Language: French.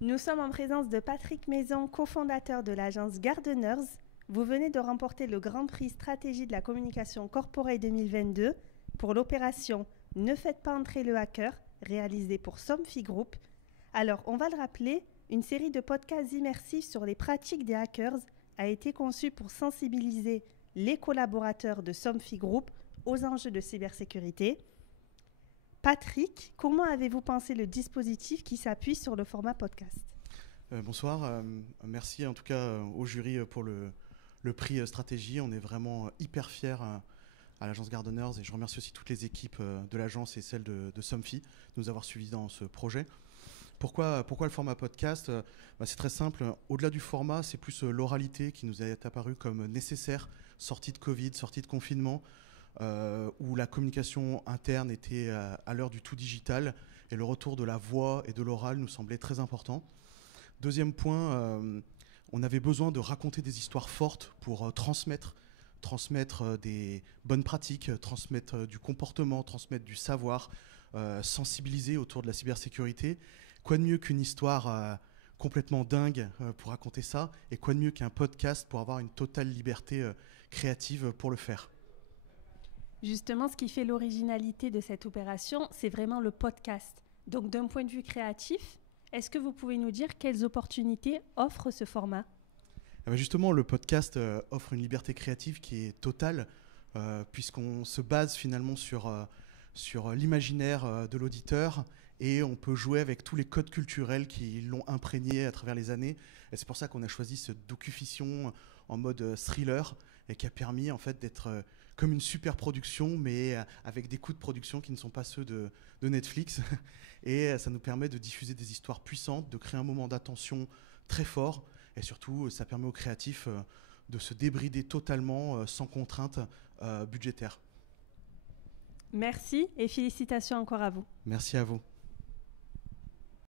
Nous sommes en présence de Patrick Maison, cofondateur de l'agence Gardeners. Vous venez de remporter le Grand Prix Stratégie de la communication corporate 2022 pour l'opération Ne faites pas entrer le hacker, réalisée pour Somfy Group. Alors, on va le rappeler, une série de podcasts immersifs sur les pratiques des hackers a été conçue pour sensibiliser les collaborateurs de Somfy Group aux enjeux de cybersécurité. Patrick, comment avez-vous pensé le dispositif qui s'appuie sur le format podcast ? Bonsoir, merci en tout cas au jury pour le prix stratégie. On est vraiment hyper fiers à l'agence Gardeners et je remercie aussi toutes les équipes de l'agence et celles de Somfy de nous avoir suivis dans ce projet. Pourquoi le format podcast ? C'est très simple. Au-delà du format, c'est plus l'oralité qui nous est apparue comme nécessaire, sortie de Covid, sortie de confinement, où la communication interne était à l'heure du tout digital et le retour de la voix et de l'oral nous semblait très important. Deuxième point, on avait besoin de raconter des histoires fortes pour transmettre des bonnes pratiques, transmettre du comportement, transmettre du savoir, sensibiliser autour de la cybersécurité. Quoi de mieux qu'une histoire complètement dingue pour raconter ça, et quoi de mieux qu'un podcast pour avoir une totale liberté créative pour le faire. Justement, ce qui fait l'originalité de cette opération, c'est vraiment le podcast. Donc, d'un point de vue créatif, est-ce que vous pouvez nous dire quelles opportunités offre ce format ? Justement, le podcast offre une liberté créative qui est totale, puisqu'on se base finalement sur l'imaginaire de l'auditeur et on peut jouer avec tous les codes culturels qui l'ont imprégné à travers les années. Et c'est pour ça qu'on a choisi ce docu-fiction en mode thriller et qui a permis en fait d'être comme une super production, mais avec des coûts de production qui ne sont pas ceux de Netflix. Et ça nous permet de diffuser des histoires puissantes, de créer un moment d'attention très fort. Et surtout, ça permet aux créatifs de se débrider totalement sans contrainte budgétaire. Merci et félicitations encore à vous. Merci à vous.